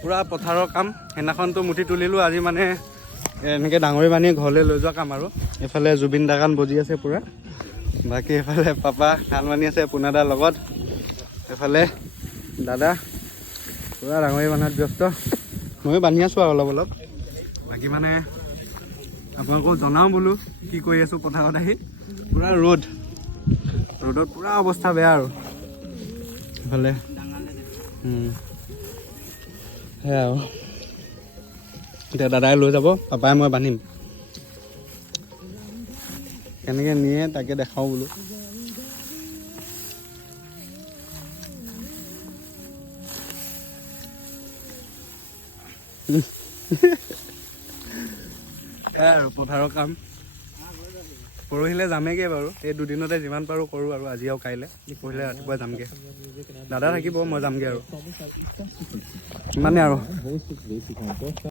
পুৰা পথাৰৰ কাম সেইদিনাখনতো মুঠি তুলিলোঁ আজি মানে এনেকৈ ডাঙৰি বান্ধি ঘৰলৈ লৈ যোৱা কাম আৰু এইফালে জুবিন দা গান বজি আছে পুৰা বাকী এইফালে পাপা ধান বান্ধি আছে পোনাদাৰ লগত এইফালে দাদা পুৰা ডাঙৰি বান্ধাত ব্যস্ত ময়ো বান্ধি আছোঁ আৰু অলপ অলপ বাকী মানে আপোনালোকক জনাওঁ বোলো কি কৰি আছোঁ পথাৰত আহি পুৰা ৰ'দত পুৰা অৱস্থা বেয়া আৰু এইফালে সেয়া আৰু এতিয়া দাদাই লৈ যাব পাপাই মই বান্ধিম কেনেকৈ নিয়ে তাকে দেখাওঁ বোলো আৰু পথাৰৰ কাম পৰহিলৈ যামেগৈ বাৰু এই দুদিনতে যিমান পাৰোঁ কৰোঁ আৰু আজি আৰু কাইলৈ পৰহিলৈ ৰাতিপুৱা যামগৈ দাদা থাকিব মই যামগৈ আৰু ইমানেই আৰু